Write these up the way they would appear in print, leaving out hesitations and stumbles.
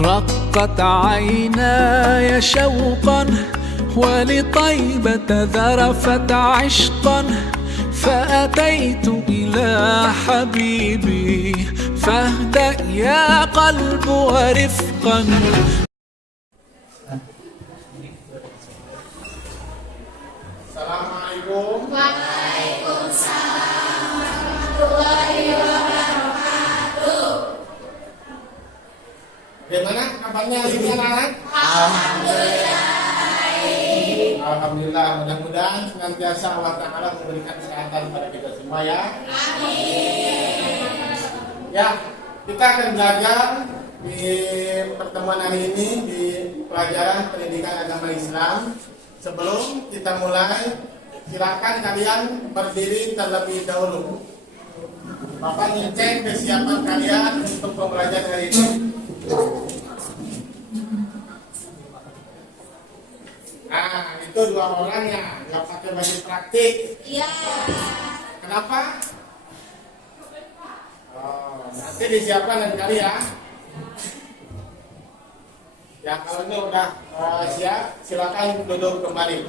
رقت عيناي شوقا ولطيبة ذرفت عشقا فأتيت إلى حبيبي فاهدأ يا قلب ورفقا. Assalamualaikum. Waalaikumsalam warahmatullahi wabarakatuh. Bagaimana kabarnya hari ini anak-anak? Alhamdulillah. Alhamdulillah, mudah-mudahan senantiasa Allah Ta'ala memberikan kesehatan pada kita semua ya. Amin. Ya, kita akan belajar di pertemuan hari ini di pelajaran pendidikan agama Islam. Sebelum kita mulai, silakan kalian berdiri terlebih dahulu. Bapak ngecek kesiapan kalian untuk pembelajaran hari ini. Nah, itu dua orang ya, nggak pakai baju praktik. Iya. Kenapa? Oh, nanti disiapkan dari kali ya. Ya, kalau ini udah siap, silakan duduk kembali.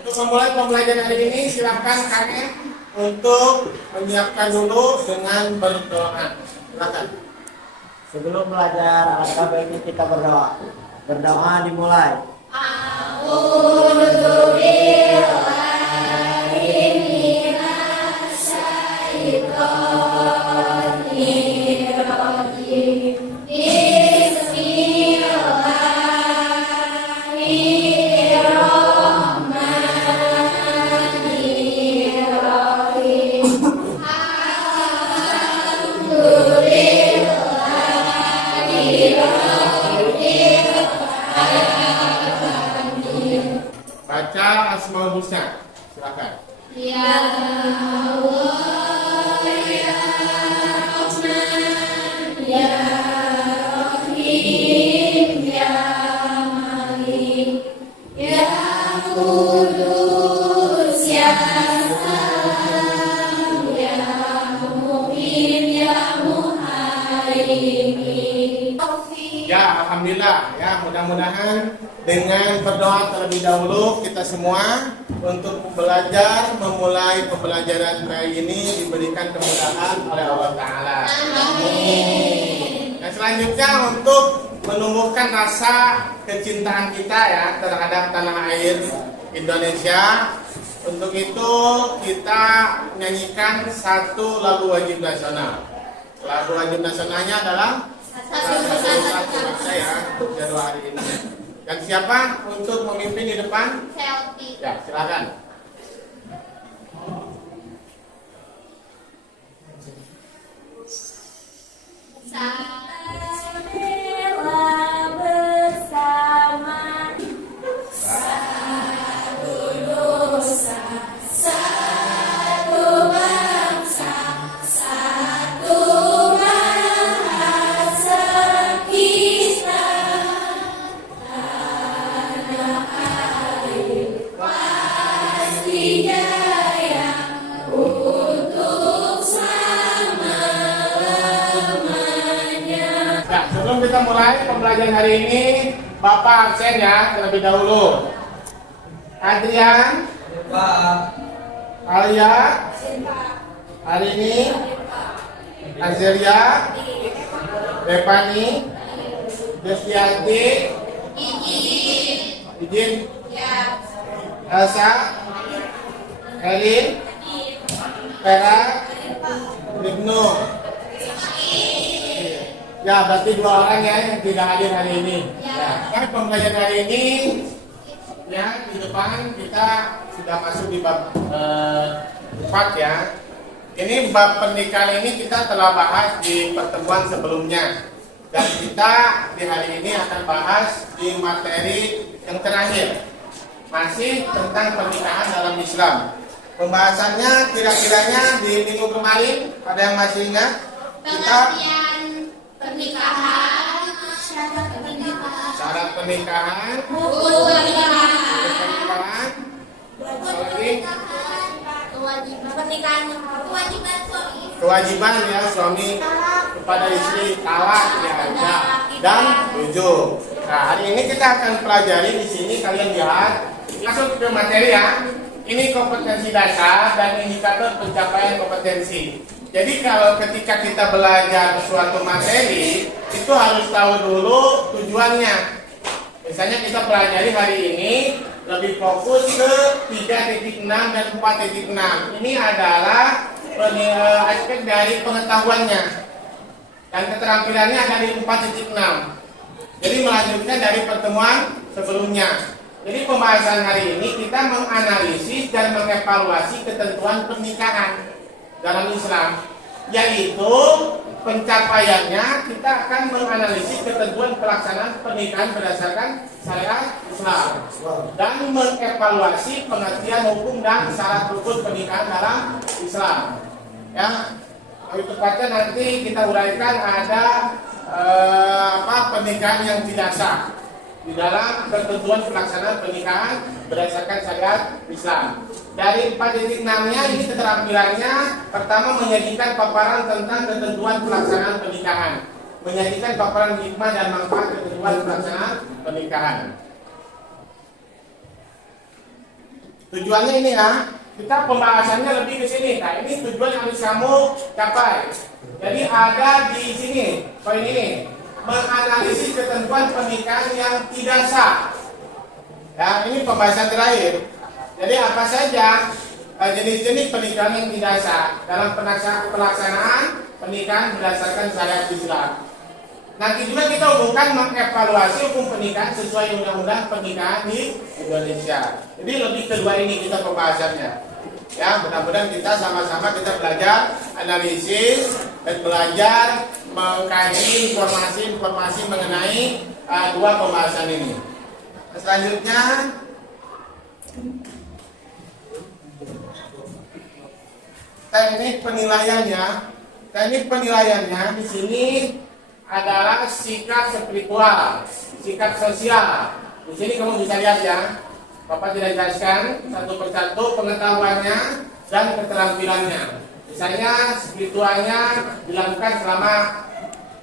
Untuk memulai pembelajaran hari ini, silakan kalian untuk menyiapkan dulu dengan berdoa. Silakan. Sebelum belajar, alangkah baiknya kita berdoa. Berdoa dimulai. A'udzu billahi minasy syaithanir rajim. Bismillahirrahmanirrahim. Baca Asmaul Husna. Silakan. Ya Allah, ya Rahman, ya Rahim, ya Malik, ya Qudus, ya Salam, ya Mu'min, ya Muhaimin. Ya, alhamdulillah. Ya, mudah-mudahan dengan berdoa terlebih dahulu kita semua untuk belajar memulai pembelajaran kali ini diberikan kemudahan oleh Allah Ta'ala. Amin. Dan selanjutnya untuk menumbuhkan rasa kecintaan kita ya terhadap tanah air Indonesia. Untuk itu kita nyanyikan satu lagu wajib nasional. Lagu wajib nasionalnya adalah Satu Bangsa ya untuk jadwal hari ini. Dan siapa untuk memimpin di depan? Selfie. Ya, silakan. Salamillah bersama satu dosa, satu bangsa, satu bahasa kita. Tanah air pasti jaya untuk selama-lamanya. Nah, sebelum kita mulai pembelajaran hari ini, Bapak absen ya terlebih dahulu. Adrian, Alia, hari ini, Azelia, Repani, Destiati, Izin, Ya. Elsa, Erin, Vera, Ibnu. Ya, berarti dua orang ya yang tidak hadir hari ini. Ya. Kan pembelajaran hari ini ya di depan kita sudah masuk di bab 4 ya. Ini bab pernikahan ini kita telah bahas di pertemuan sebelumnya. Dan kita di hari ini akan bahas di materi yang terakhir. Masih tentang pernikahan dalam Islam. Pembahasannya kira-kiranya di minggu kemarin, ada yang masih ingat? Kita Pernikahan, syarat pernikahan, syarat pernikahan, hukum pernikahan, pernikahan, apalagi Pernikahan kewajiban suami. Kewajiban ya suami kepada istri, talak ya, dan rujuk. Nah, hari ini kita akan pelajari di sini, kalian lihat, masuk ke materi ya. Ini kompetensi dasar dan indikator pencapaian kompetensi. Jadi kalau ketika kita belajar suatu materi, itu harus tahu dulu tujuannya. Misalnya kita pelajari hari ini lebih fokus ke 3.6 dan 4.6. Ini adalah aspek dari pengetahuannya. Dan keterampilannya ada di 4.6. Jadi melanjutkan dari pertemuan sebelumnya. Jadi pembahasan hari ini kita menganalisis dan mengevaluasi ketentuan pernikahan dalam Islam, yaitu pencapaiannya kita akan menganalisis ketentuan pelaksanaan pernikahan berdasarkan syariat Islam dan mengevaluasi pengertian hukum dan syarat rukun pernikahan dalam Islam. Ya, lebih tepatnya nanti kita uraikan ada pernikahan yang tidak sah di dalam ketentuan pelaksanaan pernikahan berdasarkan syariat Islam. Dari 4.6-nya ini keterampilannya pertama menyajikan paparan tentang ketentuan pelaksanaan pernikahan, menyajikan paparan hikmah dan manfaat ketentuan pelaksanaan pernikahan. Tujuannya ini ya, kita pembahasannya lebih ke sini. Nah, ini tujuan yang harus kamu capai. Jadi ada di sini poin ini, menganalisis ketentuan pernikahan yang tidak sah. Ya, ini pembahasan terakhir. Jadi apa saja jenis-jenis pernikahan yang tidak sah dalam pelaksanaan pernikahan berdasarkan syariat Islam. Nanti juga kita hubungkan mengevaluasi hukum pernikahan sesuai undang-undang pernikahan di Indonesia. Jadi lebih kedua ini kita pembahasannya. Ya, mudah-mudahan kita sama-sama kita belajar analisis dan belajar mengkaji informasi mengenai dua pembahasan ini. Selanjutnya teknik penilaiannya. Teknik penilaiannya di sini adalah sikap spiritual, sikap sosial. Di sini kamu bisa lihat ya. Bapak tidak jelaskan satu persatu pengetahuannya dan keterampilannya. Misalnya spiritualnya dilakukan selama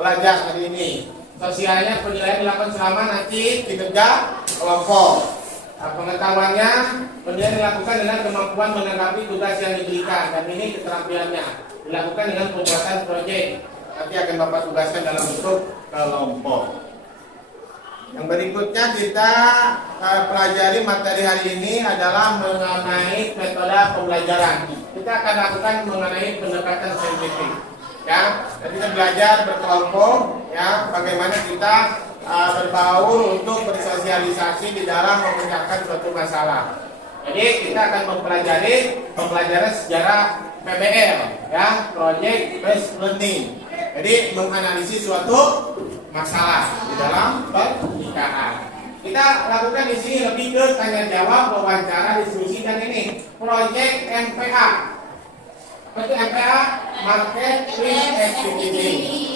belajar hari ini. Sosialnya penilaian dilakukan selama nanti kinerja kelompok. Pengetahuannya penilaian dilakukan dengan kemampuan menanggapi tugas yang diberikan, dan ini keterampilannya dilakukan dengan pembuatan proyek. Nanti akan Bapak tugaskan dalam bentuk kelompok. Yang berikutnya kita pelajari materi hari ini adalah mengenai metode pembelajaran. Kita akan lakukan mengenai pendekatan saintifik. Ya, jadi kita belajar berkelompok. Ya, bagaimana kita berbaur untuk bersosialisasi di dalam memecahkan suatu masalah. Jadi kita akan mempelajari pembelajaran sejarah PBL, ya, Project Based Learning. Jadi menganalisis suatu masalah di dalam pernikahan. Kita lakukan di sini lebih ke tanya jawab, wawancara, diskusi, dan ini Project MPA. Apa itu MPA? Market Risk Activity.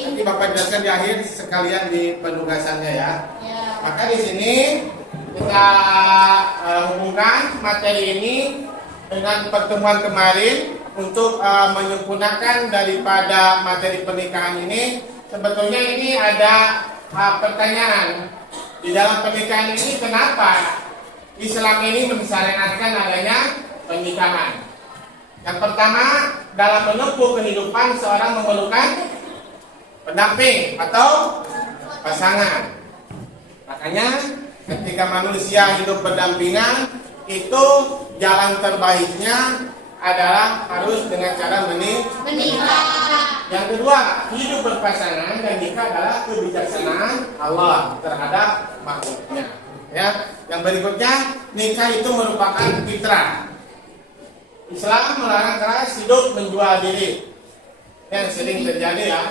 Nanti Bapak jelaskan di akhir sekalian di penugasannya ya. Maka di sini kita hubungkan materi ini dengan pertemuan kemarin untuk menyempurnakan daripada materi pernikahan ini. Sebetulnya ini ada pertanyaan di dalam pernikahan ini, kenapa Islam ini mensyariatkan adanya pernikahan? Yang pertama, dalam menempuh kehidupan seorang memerlukan pendamping atau pasangan. Makanya ketika manusia hidup berdampingan, itu jalan terbaiknya adalah harus dengan cara menikah. Yang kedua, hidup berpasangan dan nikah adalah kebijaksanaan Allah terhadap makhluknya. Ya, yang berikutnya, nikah itu merupakan fitrah. Islam melarang keras hidup menjual diri. Yang sering terjadi ya.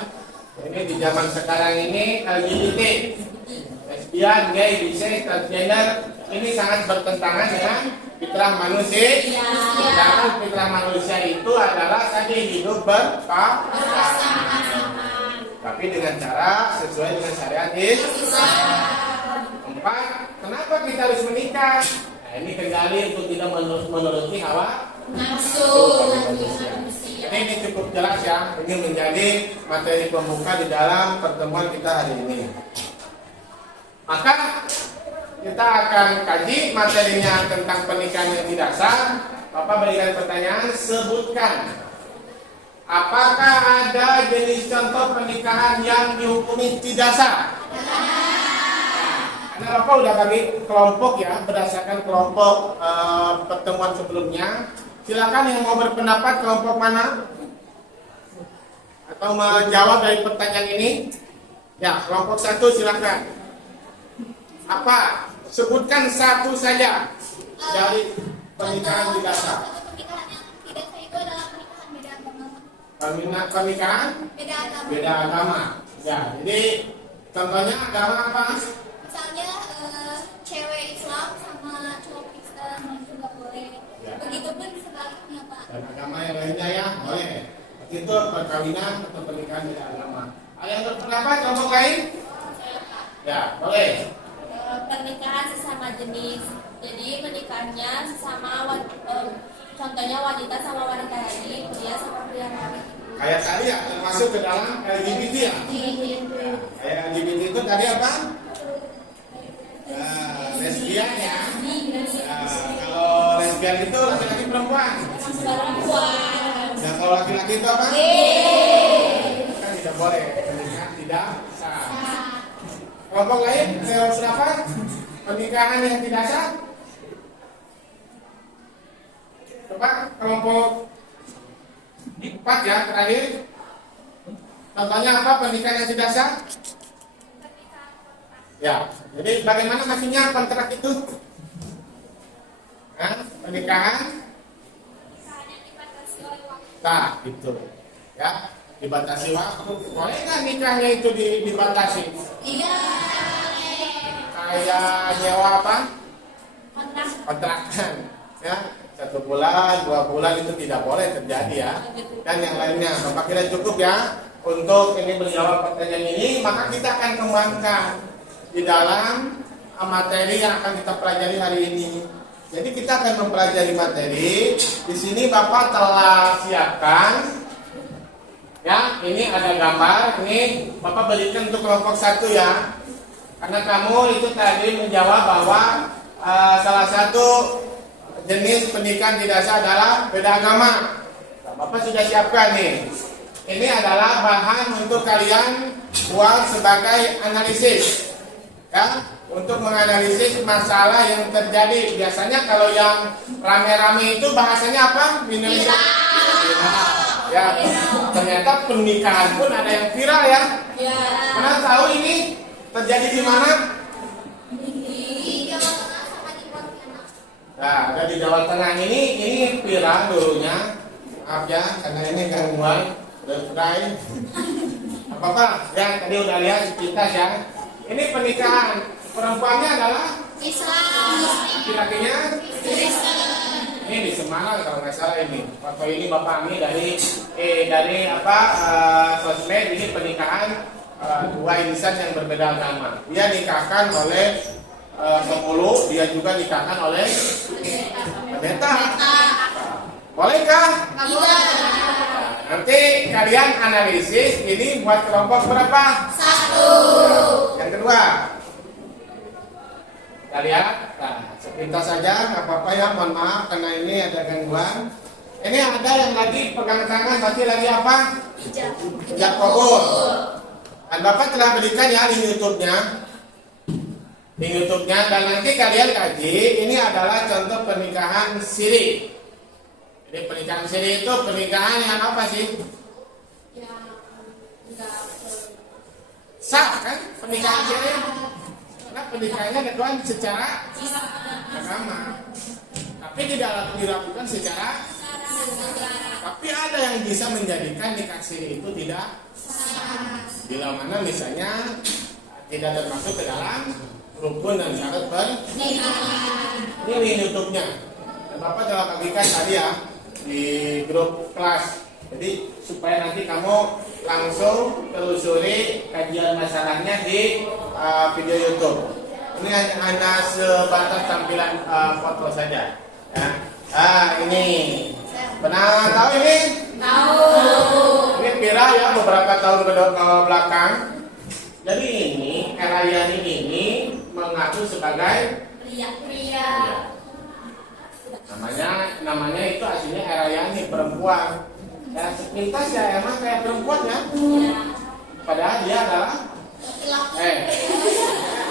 Ini di zaman sekarang ini LGBT, lesbian, gay, biseks, transgender, ini sangat bertentangan dengan fitrah manusia. Karena fitrah manusia itu adalah tadi hidup berpasangan, tapi dengan cara sesuai dengan syariat Islam. Empat, kenapa kita harus menikah? Nah, ini kembali untuk tidak menuruti hawa nafsu. Ini cukup jelas ya. Ini menjadi materi pembuka di dalam pertemuan kita hari ini. Maka kita akan kaji materinya tentang pernikahan yang tidak sah. Bapak berikan pertanyaan, sebutkan apakah ada jenis contoh pernikahan yang dihukumi tidak sah? Karena Bapak udah bagi kelompok ya, berdasarkan kelompok pertemuan sebelumnya. Silakan yang mau berpendapat kelompok mana? Atau menjawab dari pertanyaan ini? Ya, kelompok 1 silakan. Apa? Sebutkan satu saja dari pernikahan tidak sah. Pernikahan yang tidak sah itu adalah pernikahan beda agama. Pernikahan Beda agama. beda agama. Ya, jadi contohnya agama apa? Misalnya cewek Islam sama cowok Kristen itu nggak boleh. Ya. Begitupun sebaliknya Pak. Dan agama yang lainnya ya, boleh. Itu perkawinan atau pernikahan beda agama. Ada yang berpendapat kelompok lain? Ya, boleh. Pernikahan sesama jenis. Jadi menikahnya sesama contohnya wanita sama wanita lagi, pria sama pria lagi. Kayak tadi ya, termasuk ke dalam LGBT ya. Ya, kayak LGBT itu tadi apa? Lesbian ya. Kalau lesbian itu laki-laki perempuan. Nah kalau laki-laki itu apa? Kan tidak boleh, pernikahan tidak sah. Kelompok lain, berapa? Pernikahan yang tidak sah? Coba kelompok 4 ya, terakhir. Contohnya apa pernikahan yang tidak sah? Ya, jadi bagaimana maksudnya kontrak itu? Pernikahan? Nah, itu ya, dibatasi waktu. Boleh nggak nikahnya itu dibatasi? Iya. Kayak nyewa apa? Kontrak. Kontrakan, ya. 1 bulan, 2 bulan itu tidak boleh terjadi ya. Dan yang lainnya, Bapak kira cukup ya untuk ini menjawab pertanyaan ini. Maka kita akan kembangkan di dalam materi yang akan kita pelajari hari ini. Jadi kita akan mempelajari materi. Di sini Bapak telah siapkan, ya. Ini ada gambar. Ini Bapak berikan untuk kelompok 1 ya. Karena kamu itu tadi menjawab bahwa salah satu jenis pernikahan tidak sah adalah beda agama. Nah, Bapak sudah siapkan nih. Ini adalah bahan untuk kalian buat sebagai analisis, ya, untuk menganalisis masalah yang terjadi. Biasanya kalau yang rame-rame itu bahasanya apa? Indonesia. Ya, ternyata pernikahan pun ada yang viral ya. Ya. Mana tahu ini terjadi di mana? Di Jawa Tengah sama di Pontianak. Nah, ada di Jawa Tengah ini viral dulunya. Maaf ya, karena ini gangguan bercerai. Apa ya, tadi udah lihat sekitar ya. Ini pernikahan perempuannya adalah Islam. laki-lakinya. Kristen. Ini di Semarang kalau nggak salah ini. Foto ini Bapak ini dari sosmed. Ini pernikahan dua insan yang berbeda agama. Dia nikahkan oleh pemulung, dia juga nikahkan oleh pendeta. Bolehkah? Iya. Nanti kalian analisis ini buat kelompok berapa? 1. Yang kedua, kita lihat. Nah, sepintas saja, nggak apa-apa ya. Mohon maaf karena ini ada gangguan. Ini ada yang lagi pegang tangan, berarti lagi apa? Hijab kabul. Dan Bapak telah berikan ya di YouTube-nya. Di YouTube-nya, dan nanti kalian kaji. Ini adalah contoh pernikahan siri. Jadi pernikahan siri itu pernikahan yang apa sih? Sah kan pernikahan siri? Karena pernikahannya dilakukan secara agama, tapi tidak dilakukan secara. Tapi ada yang bisa menjadikan nikah siri itu tidak bila mana misalnya tidak termasuk ke dalam rukun dan syarat pernikahan. Ini di YouTube-nya. Dan Bapak telah bagikan tadi ya di grup kelas. Jadi supaya nanti kamu langsung telusuri kajian masalahnya di video YouTube. Ini hanya sebatas tampilan foto saja. Ya. Ini pernah tahu ini? Tahu. Ini Pira ya beberapa tahun ke belakang. Jadi ini Erayani ini mengaku sebagai Pria. namanya itu aslinya Erayani perempuan. Ya sepintas ya emang kayak perempuan ya. Ya. Padahal dia adalah Laki-laki.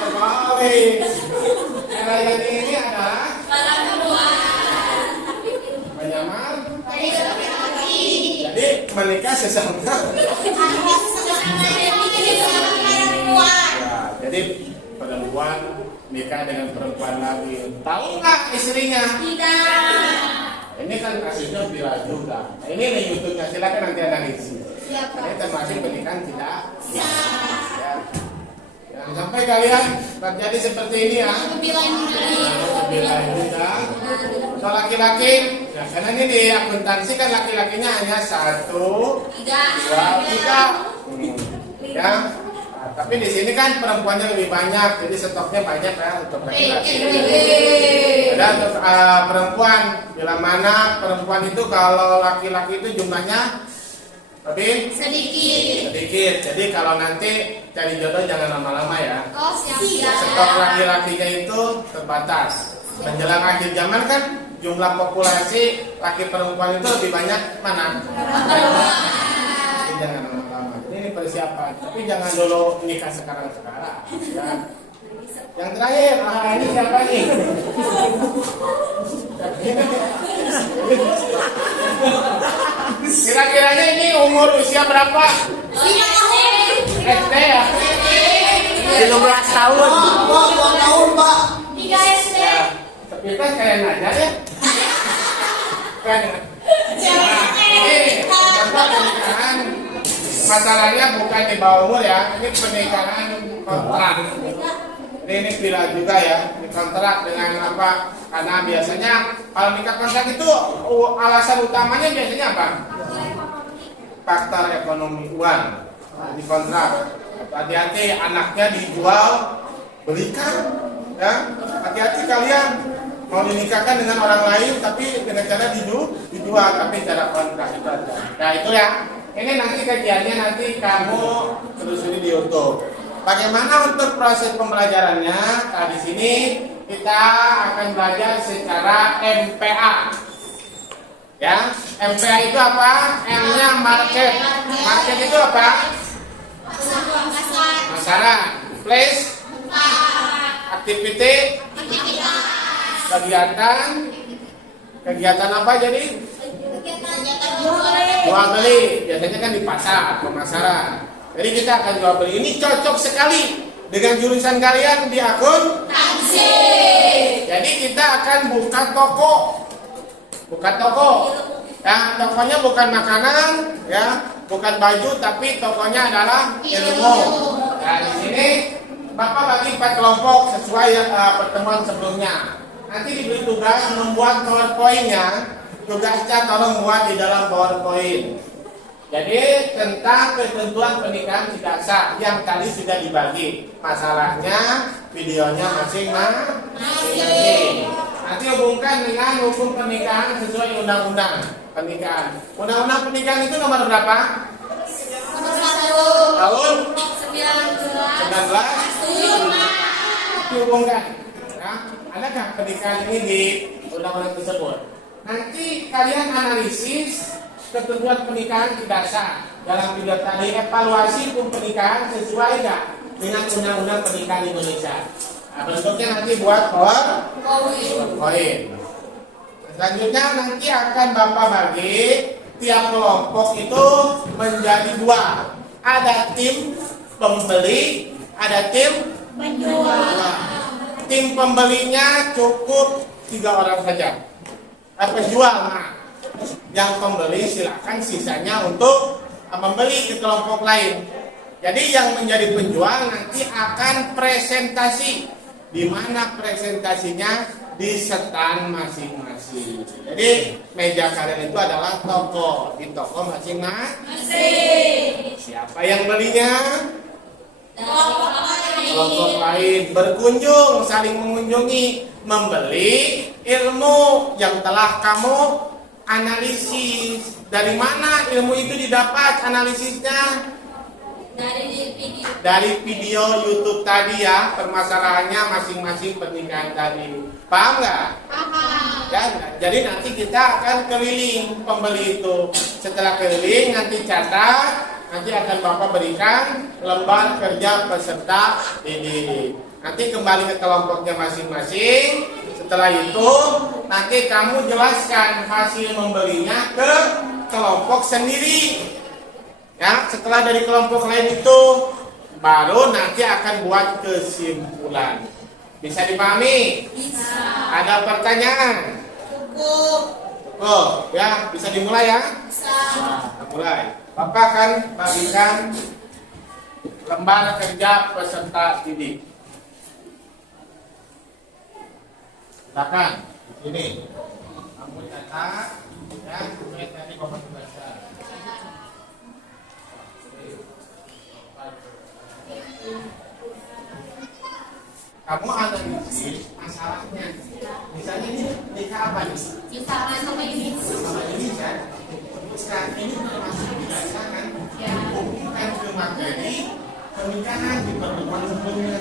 kembali. Erayani ini adalah Perempuan. menyamar. Jadi laki-laki. Jadi menikah sesama. Ya, jadi perempuan nikah dengan perempuan lain. Tahu nggak istrinya? Tidak. Ini kan kasusnya viral juga. Nah, ini di YouTube-nya silakan nanti analisis. Ini termasuk pernikahan tidak sah. Ya. Jangan sampai kalian terjadi seperti ini ya. Bila juga. Kalau laki-laki, ya karena ini di akuntansi kan laki-lakinya hanya 1, 2, 3. Ya. Nah, tapi di sini kan perempuannya lebih banyak, jadi stoknya banyak ya untuk laki-laki. Ada untuk perempuan, bila mana perempuan itu kalau laki-laki itu jumlahnya lebih sedikit. Jadi kalau nanti cari jodoh jangan lama-lama ya. Stok laki-lakinya itu terbatas. Menjelang akhir zaman kan jumlah populasi laki perempuan itu lebih banyak mana? Jadi jangan lama-lama. Ini persiapan. Tapi jangan dulu nikah sekarang. Ya. Yang terakhir, ini siapa nih? Kira-kiranya ini umur usia berapa? SD ya? 13 tahun. 2 tahun, Pak. 3 SD. Kita kayak ngajar ya? Kan? Ini contoh pernikahan. Masalahnya bukan di bawah umur ya. Ini pernikahan kontrak. Ini viral juga ya, dikontrak dengan apa? Karena biasanya kalau nikah kontrak itu alasan utamanya biasanya apa? Faktor ekonomi uang. Dikontrak. Hati-hati anaknya dijual belikan, ya. Hati-hati kalian mau dinikahkan dengan orang lain tapi dengan cara dijual tapi cara kontrak itu ada. Nah itu ya. Ini nanti kajiannya nanti kamu telusuri di YouTube. Bagaimana untuk proses pembelajarannya? Nah, di sini kita akan belajar secara MPA. Ya, MPA itu apa? M-nya market. Market itu apa? Masalah. Place. Activity. Kegiatan. Kegiatan apa jadi? Jual beli. Biasanya kan di pasar, pemasaran. Jadi kita akan jual beli. Ini cocok sekali dengan jurusan kalian di akuntansi. Jadi kita akan buka toko. Ya, tokonya bukan makanan, ya, bukan baju, tapi tokonya adalah ilmu. Nah, di sini Bapak bagi 4 kelompok sesuai pertemuan sebelumnya. Nanti diberi tugas membuat PowerPoint-nya. Tugasnya tolong buat di dalam PowerPoint. Jadi tentang ketentuan pernikahan tidak sah yang tadi sudah dibagi. Masalahnya videonya masing-masing. Nanti hubungkan dengan hukum pernikahan sesuai undang-undang pernikahan. Undang-undang pernikahan itu nomor berapa? Nomor 1 Tahun 19 dihubungkan. Ya, adakah pernikahan ini di undang-undang tersebut? Nanti kalian analisis ketentuan pernikahan tidak sah. Dalam video tadi evaluasi hukum pernikahan sesuai nggak dengan undang-undang pernikahan Indonesia. Nah, bentuknya nanti buat PowerPoint. Selanjutnya nanti akan Bapak bagi tiap kelompok itu menjadi 2. Ada tim pembeli, ada tim penjual. Tim pembelinya cukup 3 orang saja. Penjual, nah, yang pembeli silakan sisanya untuk membeli ke kelompok lain. Jadi yang menjadi penjual nanti akan presentasi, di mana presentasinya di stand masing-masing. Jadi meja kalian itu adalah toko, di toko masing-masing. Siapa yang belinya? Kelompok lain. Berkunjung, saling mengunjungi, membeli ilmu yang telah kamu analisis. Dari mana ilmu itu didapat analisisnya? Dari video YouTube tadi ya, permasalahannya masing-masing pernikahan tadi. Paham nggak? Paham. Ya, jadi nanti kita akan keliling pembeli itu. Setelah keliling nanti catat, nanti akan Bapak berikan lembar kerja peserta didik. Nanti kembali ke kelompoknya masing-masing. Setelah itu nanti kamu jelaskan hasil membelinya ke kelompok sendiri. Ya, setelah dari kelompok lain itu baru nanti akan buat kesimpulan. Bisa dipahami? Bisa. Ada pertanyaan? Cukup. Oh, ya, bisa dimulai ya? Bisa. Nah, mulai. Bapak akan bagikan lembar kerja peserta didik. Silakan di sini. Kamu catat ya, supaya tadi Bapak baca. Kamu analisis masalahnya. Misalnya ini nikah apa nih? Misalkan sama ini. Sama ini kan? Sekarang ini termasuk dirasakan hubungkan ke materi pernikahan di pertemuan sebelumnya.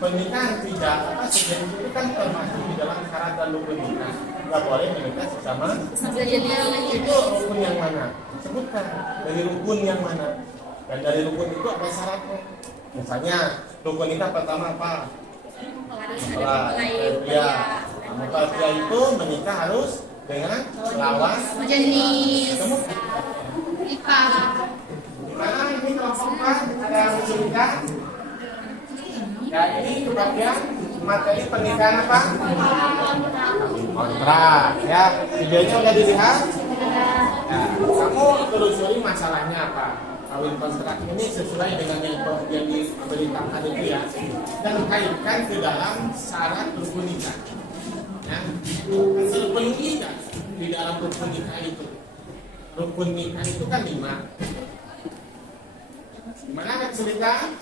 Pernikahan tidak apa sebenarnya itu kan termasuk di dalam syarat dan rukun nikah. Nggak boleh menikah sesama. Itu rukun yang mana? Sebutkan dari rukun yang mana. Dan dari rukun itu apa syaratnya? Misalnya rukun nikah pertama apa? Mempelai pria itu menikah harus dengan lawan Jenis. kamu Nikah. gimana ini kelompok ada yang menikah? Ya ini kebagian materi pernikahan apa? Kontrak. Ya videonya udah dilihat? Ya, kamu telusuri masalahnya apa? Kawin kontrak ini sesuai dengan yang diberitakan itu ya, dan kaitkan ke dalam syarat rukun nikah. Ya, terpenuhi kan di dalam rukun nikah itu. Rukun nikah itu kan 5. Gimana kesulitan?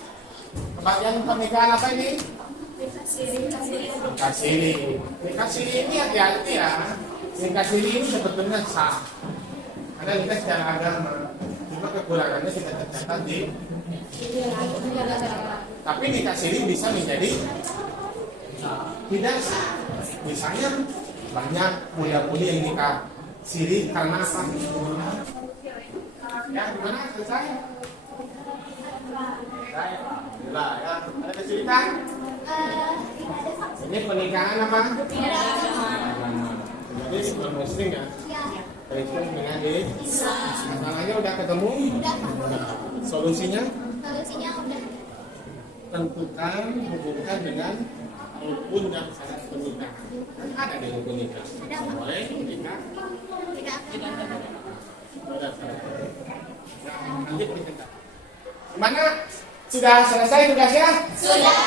Kebagian pernikahan apa ini? Nikah siri. Nikah siri ini hati-hati ya. Nikah siri ini sebetulnya sah, karena nikah secara agama. Cuma kekurangannya kita tercatat di. Tapi nikah siri bisa menjadi tidak sah. Misalnya banyak muda-mudi yang nikah siri karena apa? Ya gimana selesai? Alhamdulillah ya. Ada kesulitan? Ini pernikahan apa? Jadi bukan muslim ya? Kristen dengan masalahnya udah ketemu? Solusinya? Solusinya udah. Tentukan, hubungkan dengan rukun dan syarat pernikahan. Kan ada di rukun nikah. Boleh menikah? Ada syarat. Nanti perintah. Gimana? Sudah selesai tugasnya? Sudah.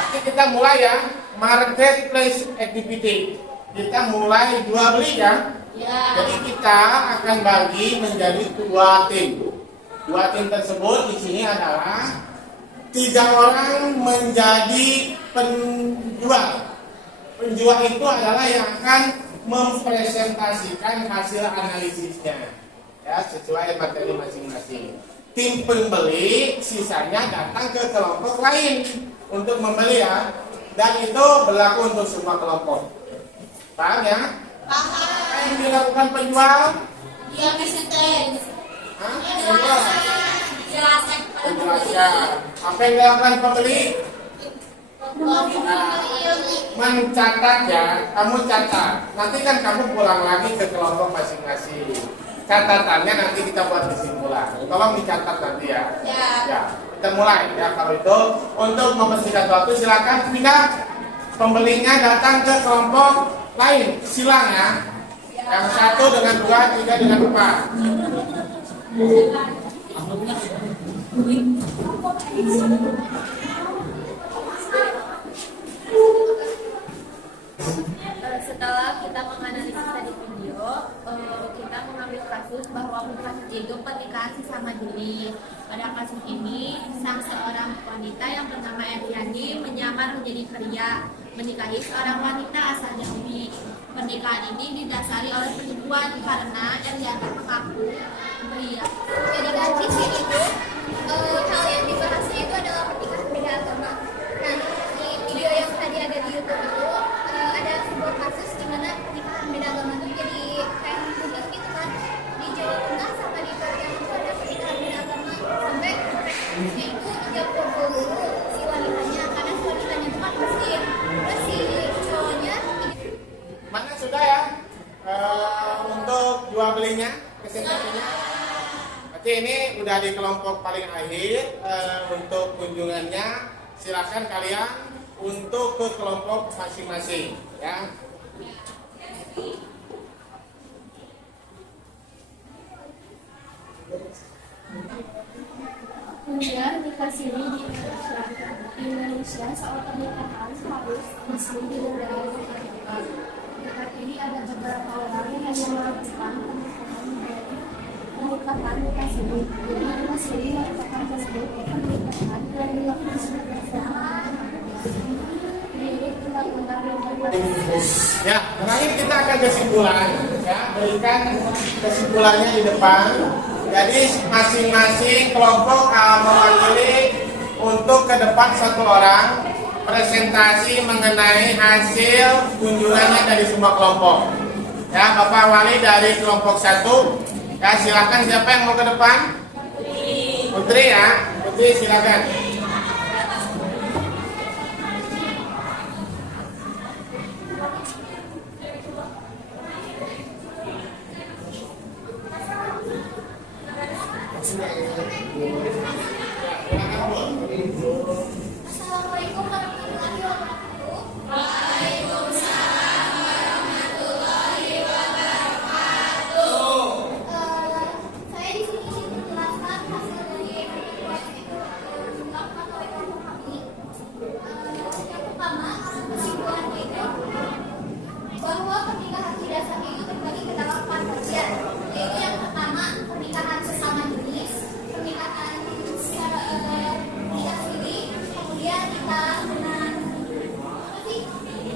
Nanti kita mulai ya. Marketplace activity. Kita mulai jual beli ya. Ya. Jadi kita akan bagi menjadi 2 tim. 2 tim tersebut di sini adalah 3 orang menjadi penjual. Penjual itu adalah yang akan mempresentasikan hasil analisisnya, ya sesuai materi masing-masing. Tim pembeli sisanya datang ke kelompok lain untuk membeli ya, dan itu berlaku untuk semua kelompok. Paham ya? Paham. Apa yang dilakukan penjual? Dia presenter. Jelaskan kepada Penjelaskan. Apa yang dilakukan pembeli? Mencatat ya, kamu catat. Nanti kan kamu pulang lagi ke kelompok masing-masing. Catatannya nanti kita buat kesimpulan. Tolong dicatat nanti ya. Ya, kita mulai ya. Kalau itu untuk mempersingkat waktu silakan jika pembelinya datang ke kelompok lain silang ya. Yang 1 dengan 2, 3 dengan 4. Setelah kita menganalisis tadi video, kita mengambil kasus bahwa kasus itu pernikahan sesama jenis. Pada kasus ini, sang seorang wanita yang bernama Eriani menyamar menjadi pria menikahi seorang wanita asal Jambi. Pernikahan ini didasari oleh penipuan karena Eliana mengaku pria. Jadi kan di sini itu hal yang dibahasnya itu adalah pernikahan beda agama. Nah, di video yang tadi ada di YouTube itu ada sebuah kasus di mana pernikahan beda agama itu jadi kayak publik gitu kan. Di Jawa Tengah sama di Bali itu ada pernikahan beda agama sampai mereka itu dia foto dulu si wanitanya karena si wanitanya itu kan muslim. Terus si cowoknya Mana sudah ya untuk jual belinya, presentasinya? Berarti ini udah di kelompok paling akhir. Untuk kunjungannya silakan kalian untuk ke kelompok masing-masing ya. kemudian nikah siri di Indonesia soal pernikahan harus muslim di negara negara. Dekat ini ada beberapa orang yang hanya melakukan pernikahan nikah siri. Jadi nikah siri merupakan bentuk pernikahan yang dilakukan bersama menurut undang-undang Ya, terakhir kita akan kesimpulan ya, berikan kesimpulannya di depan. Jadi masing-masing kelompok mewakili untuk ke depan satu orang presentasi mengenai hasil kunjungannya dari semua kelompok. Ya, Bapak Wali dari kelompok 1. Ya, silakan siapa yang mau ke depan? Putri ya, Putri silakan. Assalamualaikum warahmatullahi wabarakatuh. Saya di sini ingin menjelaskan hasil dari evaluasi itu dilakukan oleh kelompok kami. Yang pertama, kesimpulannya itu bahwa pernikahan tidak sah itu terbagi ke dalam 4 bagian, yaitu yang pertama pernikahan sesama jenis, pernikahan secara nikah siri, kemudian nikah dengan apa sih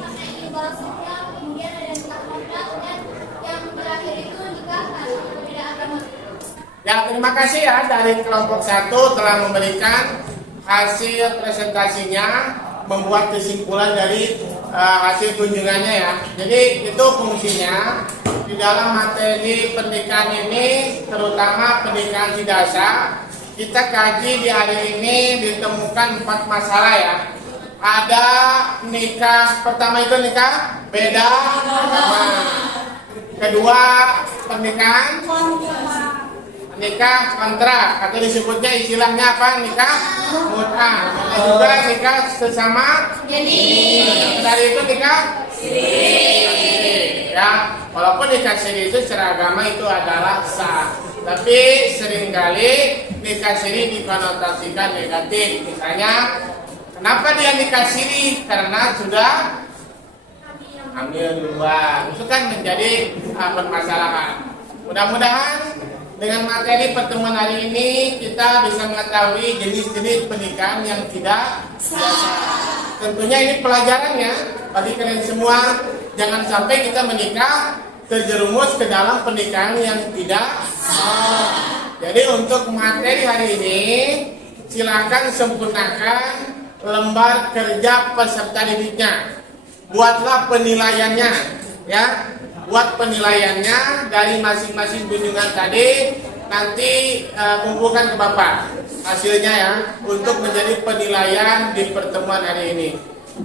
pakai balas sosial, kemudian ada nikah kontrak, dan yang terakhir itu nikah berbeda agama. Ya, terima kasih ya dari kelompok 1 telah memberikan hasil presentasinya, membuat kesimpulan dari hasil kunjungannya ya. Jadi itu fungsinya di dalam materi pernikahan ini, terutama pernikahan tidak sah. Kita kaji di hari ini ditemukan 4 masalah ya. Ada nikah, pertama itu nikah beda agama. Kedua, pernikahan nikah kontrak atau disebutnya istilahnya apa? Nikah mut'ah. Ada juga nikah sesama jenis. Dari itu nikah siri. Ya, walaupun nikah siri itu secara agama itu adalah sah, tapi seringkali nikah siri dikonotasikan negatif. Misalnya, kenapa dia nikah siri? Karena sudah hamil duluan. Itu kan menjadi permasalahan. Mudah-mudahan dengan materi pertemuan hari ini kita bisa mengetahui jenis-jenis pernikahan yang tidak sah. Tentunya ini pelajarannya bagi kalian semua. Jangan sampai kita menikah terjerumus ke dalam pernikahan yang tidak sah. Jadi untuk materi hari ini silakan sempurnakan lembar kerja peserta didiknya. Buatlah penilaiannya ya. Buat penilaiannya dari masing-masing kunjungan tadi, nanti kumpulkan ke Bapak hasilnya ya, untuk menjadi penilaian di pertemuan hari ini.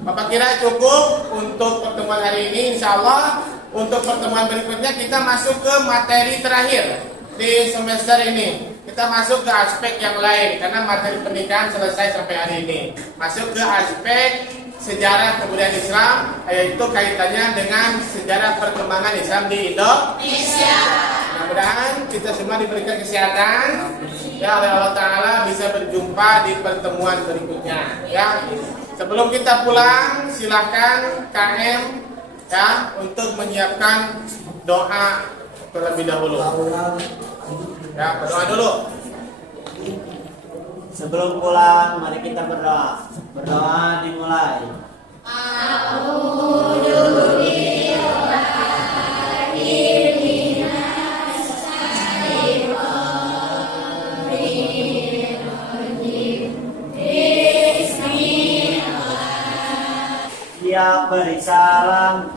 Bapak kira cukup untuk pertemuan hari ini? Insya Allah untuk pertemuan berikutnya kita masuk ke materi terakhir di semester ini. Kita masuk ke aspek yang lain, karena materi pernikahan selesai sampai hari ini. Masuk ke aspek sejarah kebudayaan Islam, yaitu kaitannya dengan sejarah perkembangan Islam di Indonesia. Mudah-mudahan kita semua diberikan kesehatan ya oleh Allah Ta'ala, bisa berjumpa di pertemuan berikutnya ya. Sebelum kita pulang, silakan KM ya untuk menyiapkan doa terlebih dahulu ya. Berdoa dulu. Sebelum pulang, mari kita berdoa. Berdoa dimulai. Siap beri salam.